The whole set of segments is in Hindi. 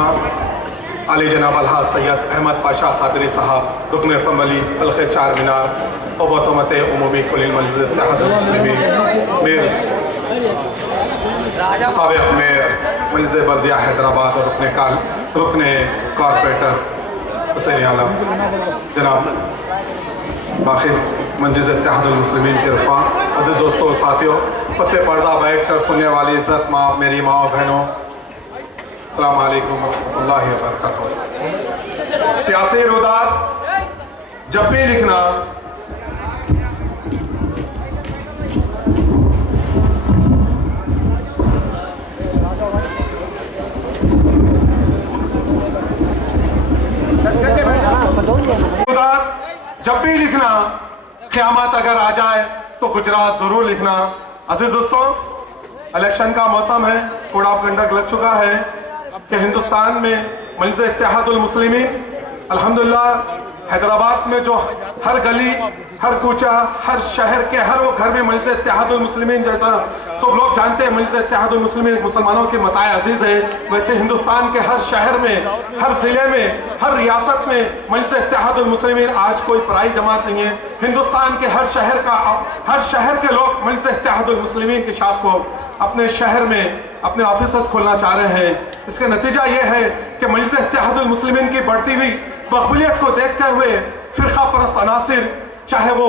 रहनुमा आली जनाब अलहाज सैयद अहमद पाशा कादरी साहब रुकन असम्बली हल्के चार मीनार अबतमत उमूमी कुल मस्जिद इत्तेहादुल मुस्लिमीन मेयर साबिक़ मेयर मस्जिद बल्दिया हैदराबाद और रुकन कॉरपोरेटर हुसैन आलम जनाब बाखिर मस्जिद इत्तेहादुल मुस्लिमीन के रफ़ा, अज़ीज़ दोस्तों साथियों, पसे पर्दा बैठ कर सुनने वाली इज़्ज़त माँ मेरी माँ बहनों, अस्सलाम वालेकुम रहमतुल्लाहि व बरकातहू। सियासी रुदात जब भी लिखना क़यामत अगर आ जाए तो गुजरात जरूर लिखना। अजीज दोस्तों, इलेक्शन का मौसम है, कोड ऑफ कंडक्ट लग चुका है कि हिंदुस्तान में मजलिस इत्तेहादुल मुस्लिमीन अल्हम्दुलिल्लाह हैदराबाद में जो हर गली, हर कूचा, हर शहर के हर वो घर में मजलिस इत्तेहादुल मुस्लिमीन, जैसा सब लोग जानते हैं मजलिस इत्तेहादुल मुस्लिमीन मुसलमानों की मताए अजीज है, वैसे हिंदुस्तान के हर शहर में, हर जिले में, हर रियासत में मजलिस इत्तेहादुल मुस्लिमीन आज कोई पराई जमात नहीं है। हिंदुस्तान के हर शहर के लोग मजलिस इत्तेहादुल मुस्लिमीन की शाख को अपने शहर में अपने ऑफिस खोलना चाह रहे हैं। इसका नतीजा यह है कि मजलिस इत्तेहादुल मुस्लिमीन की बढ़ती हुई मकबूलियत को देखते हुए फिरका परस्त अनासिर, चाहे वो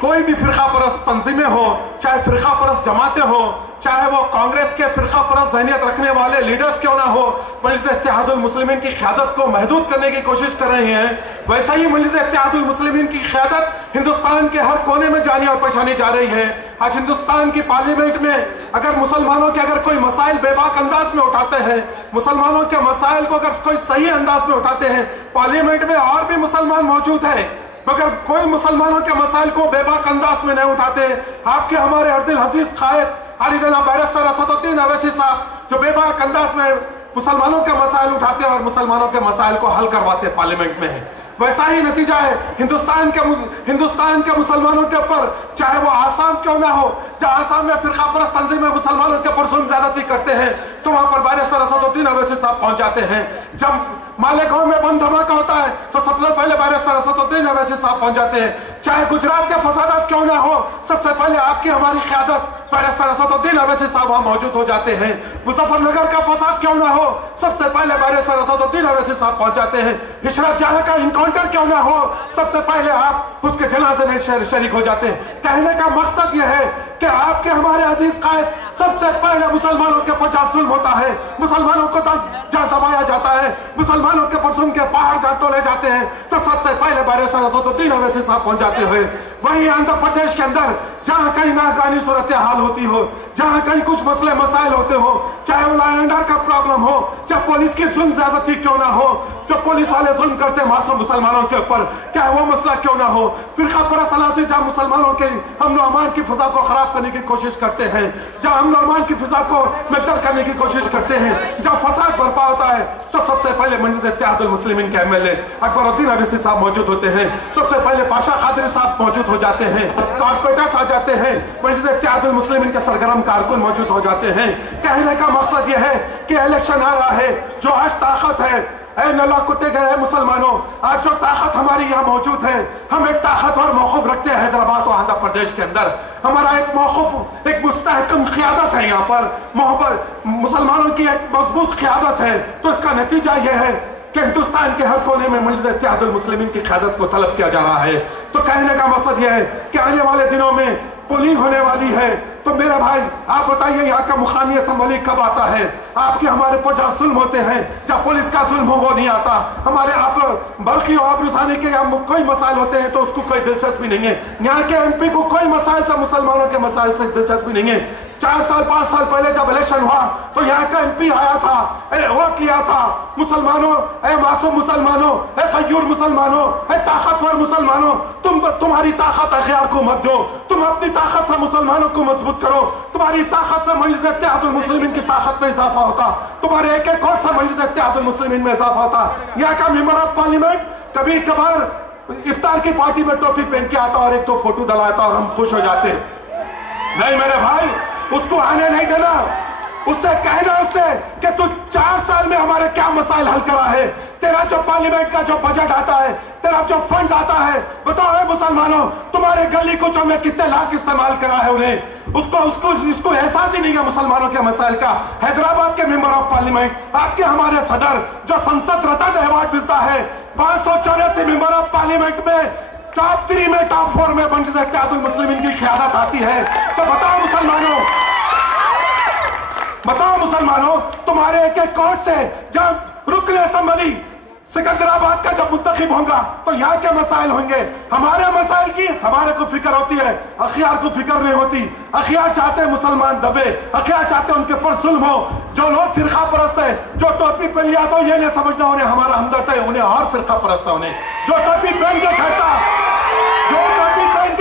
कोई भी फिरका परस्त तंजीमें हो, चाहे फिरका परस्त जमातें हो, चाहे वो कांग्रेस के फिरका परस्त ज़हनियत रखने वाले लीडर्स क्यों ना हो, मजलिस इत्तेहादुल मुस्लिमीन की क़यादत को महदूद करने की कोशिश कर रहे हैं। वैसा ही मजलिस इत्तेहादुल मुस्लिमीन की क़यादत हिंदुस्तान के हर कोने में जानी और पहचानी जा रही है। आज हिंदुस्तान की पार्लियामेंट में अगर मुसलमानों के अगर कोई मसाइल बेबाक अंदाज में उठाते हैं, मुसलमानों के मसाइल को अगर कोई सही अंदाज में उठाते हैं, पार्लियामेंट में और भी मुसलमान मौजूद है, मगर कोई मुसलमानों के मसाइल को बेबाक अंदाज में नहीं उठाते। आपके हमारे अर्दिल हजीज कायद आली जनाब बैरिस्टर असदुद्दीन अवैसी साहब जो बेबाक अंदाज में मुसलमानों के मसाइल उठाते हैं और मुसलमानों के मसाइल को हल करवाते पार्लियामेंट में है, वैसा ही नतीजा है हिंदुस्तान के मुसलमानों के ऊपर, चाहे वो आसाम क्यों ना हो, जहां आसाम में फिरका परस्त तंजीमें मुसलमानों के ऊपर जुल्म ज्यादती करते हैं तो वहां पर बैरिस्टर असदुद्दीन अवैसी साहब पहुंच जाते हैं। जब मालेगांव में बम धमाका होता है तो सबसे पहले बैरिस्टर असदुद्दीन अवैसी साहब पहुंच जाते हैं। चाहे गुजरात के फसादात क्यों ना हो, सबसे पहले आपकी हमारी क़यादत बैरिस्टर असदुद्दीन अवैसी साहब वहां मौजूद हो जाते हैं। मुजफ्फरनगर का फसाद क्यों ना हो, सबसे पहले बैरिस्टर असदुद्दीन अवैसी साहब पहुंच जाते हैं। इशरत जहां का इनकाउंटर क्यों ना हो, सबसे पहले आप उसके जनाजे में शरीक हो जाते हैं। कहने का मकसद यह है कि आपके हमारे अजीज कायद सबसे पहले मुसलमानों के ऊपर जब जुल्म होता है, मुसलमानों को जहाँ दबाया जाता है, मुसलमानों के ऊपर जुल्म के पहाड़ जहाँ तोले जाते हैं, तो सबसे पहले बैरिस्टर असदुद्दीन अवैसी साहब पहुंच जाते हुए। वहीं आंध्र प्रदेश के अंदर जहां कहीं नाकानी सूरत हाल होती हो, जहां कहीं कुछ मसले मसाइल होते हो, चाहे वो लॉ एंड ऑर्डर का प्रॉब्लम हो, चाहे पुलिस की जुल्म ज्यादती क्यों ना हो, जो पुलिस वाले जुल्म करते मासूम मुसलमानों के ऊपर, चाहे वो मसला क्यों ना हो, फिरका परस्त अनासिर जहां मुसलमानों के अमन अमान की फिजा को खराब करने की कोशिश करते हैं, जहां अमन अमान की फिजा को बेहतर करने की कोशिश करते हैं, जहां फसाद बर्पा होता है, तो सबसे पहले मजलिस इत्तेहादुल मुस्लिमीन के एमएलए अकबरुद्दीन अवैसी साहब मौजूद होते हैं। सबसे पहले पाशा कादरी साहब मौजूद हो जाते हैं, कॉर्पोरेटर्स आ जाते हैं, मजलिस इत्तेहादुल मुस्लिमीन के सरगर्म कारकुन मौजूद हो जाते हैं। कहने का मकसद यह है कि इलेक्शन आ रहा है, जो आज ताकत है, ऐ नल्ला कुत्ते गए मुसलमानों, आज जो ताकत हमारी यहाँ मौजूद है, हम एक ताकतवर मौक़िफ़ रखते हैं हैदराबाद और आंध्र प्रदेश के अंदर। हमारा एक मौक़िफ़, एक मुस्तहकम क़यादत है यहाँ पर, मुसलमानों की एक मजबूत क़यादत है। तो इसका नतीजा यह है कि हिंदुस्तान के हर कोने में मजलिस इत्तेहादुल मुस्लिमीन की क़यादत को तलब किया जा रहा है। तो कहने का मकसद यह है कि आने वाले दिनों में पोलिंग होने वाली है, तो मेरे भाई आप बताइए यहाँ का मुकामी असम्बली कब आता है? आपके हमारे पर जहाँ जुल्म होते हैं, जहाँ पुलिस का जुल्म हो वो नहीं आता। हमारे आप बल्कि आबरूसानी के यहाँ कोई मसाइल होते हैं तो उसको कोई दिलचस्पी नहीं है। यहाँ के एमपी को कोई मसाइल से, मुसलमानों के मसाइल से दिलचस्पी नहीं है। 4 साल 5 साल पहले जब इलेक्शन हुआ तो यहाँ का एमपी आया था, वोट किया था, मुसलमानों, मासूम मुसलमानों, खयूर मुसलमानों, ताकतवर मुसलमानों, तुम्हारी ताकत अखियार को मत दो, तुम अपनी ताकत से मुसलमानों को मजबूत करो। तुम्हारी ताकत से मजलिस इत्तेहादुल मुस्लिमीन की ताकत में इजाफा होता, तुम्हारे एक एक वोट से मजलिस इत्तेहादुल मुस्लिमीन में इजाफा होता। यहाँ का मेंबर ऑफ पार्लियामेंट कभी कभार इफ्तार की पार्टी में टोपी पहन के आता और 1-2 फोटो डलाता और हम खुश हो जाते। नहीं मेरे भाई, उसको आने नहीं देना। उससे कहना उससे कि तू 4 साल में हमारे तेरे क्या मसाइल हल करा है? तेरा जो पार्लियामेंट का जो बजट आता है, तेरा जो फंड आता है, बताओ है मुसलमानों, तुम्हारे गली कुचों में कितने लाख इस्तेमाल करा है उन्हें? इसको एहसास ही नहीं है मुसलमानों के मसाइल का। हैदराबाद के मेंबर ऑफ पार्लियामेंट, आपके हमारे सदर, जो संसद रत्न अवार्ड मिलता है, 584 मेंबर ऑफ पार्लियामेंट में टॉप 3 में, टॉप 4 में मजलिस इत्तेहादुल मुस्लिमीन की क़यादत आती है। तो बताओ मुसलमानों, तुम्हारे एक एक कोर्ट से जब रुकन असेंबली सिकंदराबाद का जब मुंतखब होगा तो यहाँ के मसाइल होंगे। हमारे मसाइल की हमारे को फिक्र होती है, अखियार को फिक्र नहीं होती। अखियार चाहते हैं मुसलमान दबे, अखियार चाहते हैं उनके पर जुल्म हो। जो लोग फिरका परस्त है, जो टोपी पहन लिया तो ये नहीं समझना उन्हें हमारा हमदर्द है, उन्हें और फिरका परस्त है। उन्हें जो टोपी पहन के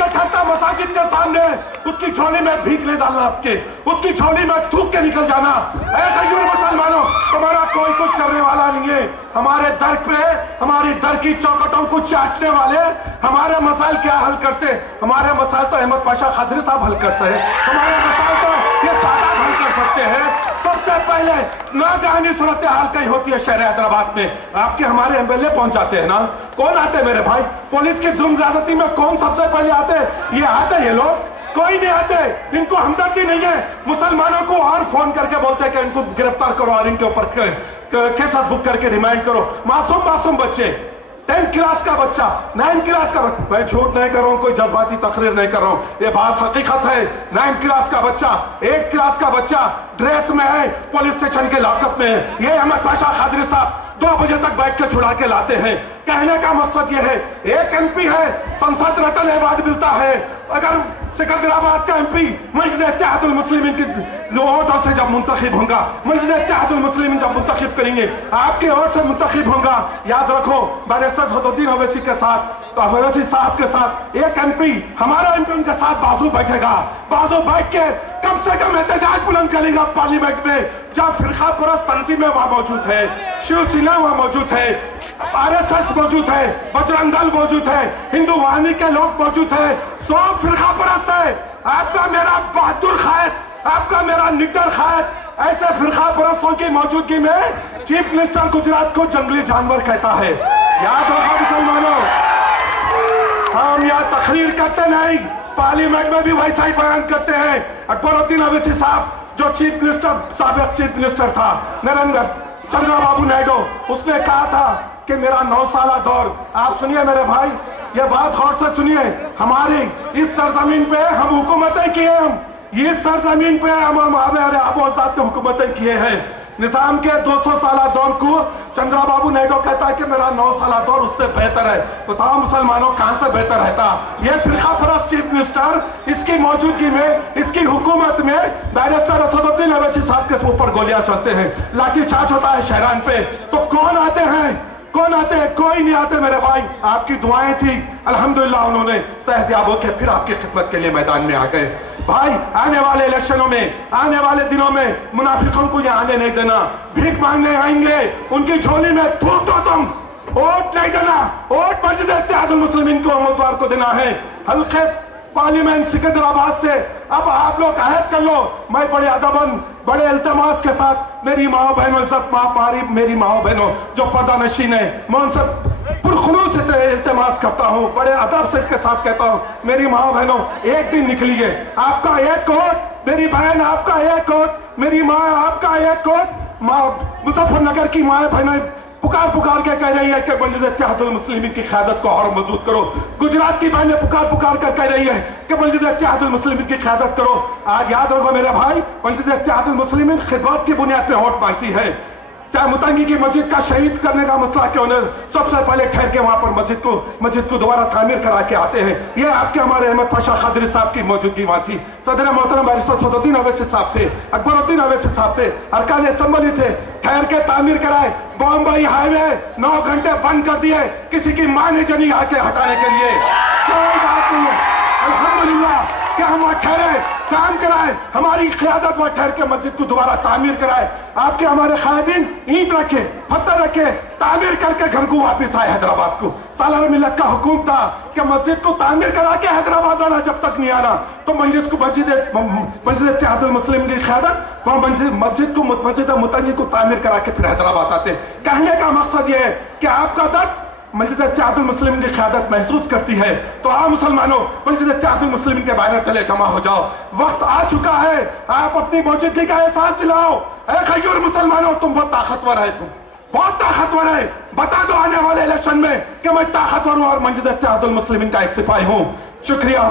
ठहरता मसाजिद के सामने, उसकी झोली में भीख ले डालना, आपके उसकी झोली में थूक के निकल जाना। ऐसे मुसलमानों, तुम्हारा कोई कुछ करने वाला नहीं है। हमारे दर पे, हमारी दर की चौखटों को चाटने वाले हमारे मसाइल क्या हल करते? हमारे मसाइल तो अहमद पाशा खादरी साहब हल करते हैं। हमारे मसाइल तो ये सादात हल कर सकते हैं। सबसे पहले नागहानी सूरत हाल कहीं होती है शहर हैदराबाद में, आपके हमारे एमएलए पहुंच जाते हैं ना। कौन आते मेरे भाई? पुलिस की जुल्म ज्यादती में कौन सबसे पहले आते? ये आते ये लोग, कोई नहीं आते। इनको हमदर्दी नहीं है। मुसलमानों को और फोन करके बोलते हैं कि इनको गिरफ्तार करो और इनके ऊपर केसेस बुक करके रिमांड करो। मासूम बच्चे, 10th क्लास का बच्चा, 9th क्लास का बच्चा, मैं झूठ नहीं कर रहा हूं, कोई जज्बाती तकरीर नहीं कर रहा हूं, ये बात हकीकत है। 9th क्लास का बच्चा, 8th क्लास का बच्चा ड्रेस में है, पुलिस स्टेशन के लॉकअप में है। ये अहमद पाशा खादरी साहब 2 बजे तक बैठ के छुड़ा के लाते हैं। कहने का मकसद ये है, एक एमपी है, संसद रत्न अवार्ड मिलता है। अगर सिकंदराबाद का एमपी मजलिस इत्तेहादुल मुस्लिमीन की वोटों से जब मुंतखब होगा, मजलिस इत्तेहादुल मुस्लिमीन जब मुंतखब करेंगे, आपके वोट से मुंतखब होगा, याद रखो बैरिस्टर सदरुद्दीन ओवैसी के साथ, तो ओवैसी साहब के साथ एक एमपी, हमारा एमपी उनके साथ बाजू बैठेगा। बाजू बैठ के कम से कम एहतजाज बुलंद करेगा पार्लियामेंट में, जब फिरका परस्त तंजीमें वहां मौजूद है, शिवसेना वहां मौजूद है, आरएसएस मौजूद है, बजरंग दल मौजूद है, हिंदू वाहिनी के लोग मौजूद है, सब फिरका परस्त है। आपका मेरा बहादुर खायद, आपका मेरा निडर खायद, ऐसे फिरका परस्तों की मौजूदगी में चीफ मिनिस्टर गुजरात को जंगली जानवर कहता है। याद रखो मुसलमानों, हम यहाँ तकरीर करते नहीं, पार्लियामेंट में भी वैसा ही बयान करते हैं। अकबरुद्दीन ओवैसी साहब जो चीफ मिनिस्टर, साबिक चीफ मिनिस्टर था नरेंद्र चंद्रबाबू नायडू, उसने कहा था कि मेरा 9 साला दौर, आप सुनिए मेरे भाई, ये बात गौर से सुनिए, हमारी इस सरजमीन पे हम हुकूमतें किए, हम इस सरजमीन पे हम हमारे आबोजदाद ने हुकूमतें किए हैं। निजाम के 200 साला दौर को चंद्रबाबू नायडू कहता है कि मेरा 9 साला दौर उससे बेहतर है। बताओ मुसलमानों, कहां से बेहतर रहता? ये फिरका परस्त चीफ मिनिस्टर, इसकी मौजूदगी में, इसकी हुकूमत में बैरिस्टर सदरुद्दीन ओवैसी साहब के ऊपर गोलियां चलते हैं, लाठीचार्ज होता है शहरान पे। तो कौन आते हैं? कौन आते हैं? कोई नहीं आते मेरे भाई। आपकी दुआएं थी, अल्हम्दुलिल्लाह उन्होंने सेहतयाब होकर फिर आपकी खिदमत के लिए मैदान में आ गए। भाई आने वाले इलेक्शनों में, आने वाले दिनों में मुनाफिकों को यहाँ आने नहीं देना। भीख मांगने आएंगे, उनकी झोली में थूक दो तुम। वोट नहीं देना, वोट मजलिस इत्तेहादुल मुस्लिमीन को उम्मीदवार को देना है। हल्के पार्लियामेंट सिकंदराबाद से अब आप लोग अहद कर लो। मैं बड़े अदबन, बड़े इल्तमास के साथ, मेरी माओ बहनों, इज्जत मारी मेरी माओ बहनों जो पर्दा नशीन है, मैं उनसे पुरखुलूस से इल्तमास करता हूँ, बड़े अदब से के साथ कहता हूँ, मेरी माओ बहनों एक दिन निकलिए, आपका एक वोट, मेरी बहन आपका एक वोट, मेरी माँ आपका एक वोट। माँ मुजफ्फरनगर की माँ बहनें पुकार के कह रही है कि मजलिस इत्तेहादुल मुस्लिमीन की क़यादत को और मजबूत करो। गुजरात की बहनें पुकार कर कह रही है कि मजलिस इत्तेहादुल मुस्लिमीन की क़यादत करो। आज याद रखो मेरे भाई, मजलिस इत्तेहादुल मुस्लिमीन खिदमत की बुनियाद पे वोट मांगती है। चाहे मुतंगी की मस्जिद का शहीद करने का मसला क्यों न, सबसे पहले ठहर के वहां पर मस्जिद को दोबारा तामीर करा के आते हैं। ये आपके हमारे अहमद पाशा खादरी साहब की मौजूदगी वहां थी। सदर मोहतरम बैरिस्टर सदरुद्दीन ओवैसी साहब थे, अकबरुद्दीन ओवैसी साहब थे, अरकान असेंबली थे, ठहर के तामीर कराए। बॉम्बई हाईवे 9 घंटे बंद कर दिए, किसी की मां ने जनी आके हटाने के लिए। कोई बात नहीं है, अल्हम्दुलिल्लाह कि हम वहां ठहरे, काम कराए, हमारी क़यादत वहां ठहर के मस्जिद को दोबारा तामीर कराए। आपके हमारे कायदीन ईंट रखे, पत्थर रखे, तामीर करके घर को वापस आए हैदराबाद को। सालार मिल्लत का हुक्म था कि मस्जिद को तामीर करा के हैदराबाद आना, जब तक नहीं आना तो मस्जिद को मस्जिद इत्तेहादुल मुस्लिमीन की क़यादत वहां मस्जिद मुतनी को तामीर करा के फिर हैदराबाद आते। कहने का मकसद यह है कि आपका दर्द मस्जिद इत्तेहादुल मुस्लिमीन की क़यादत महसूस करती है, तो आप मुसलमानों मस्जिद इत्तेहादुल मुस्लिमीन के बैनर तले जमा हो जाओ। वक्त आ चुका है, आप अपनी मौजूदगी का एहसास दिलाओ। ऐ खैर मुसलमानों, तुम बहुत ताकतवर है, तुम बहुत ताकतवर है। बता दो आने वाले इलेक्शन में कि मैं ताकतवर हूं और मस्जिद इत्तेहादुल मुस्लिमीन का एक सिपाही हूं। शुक्रिया।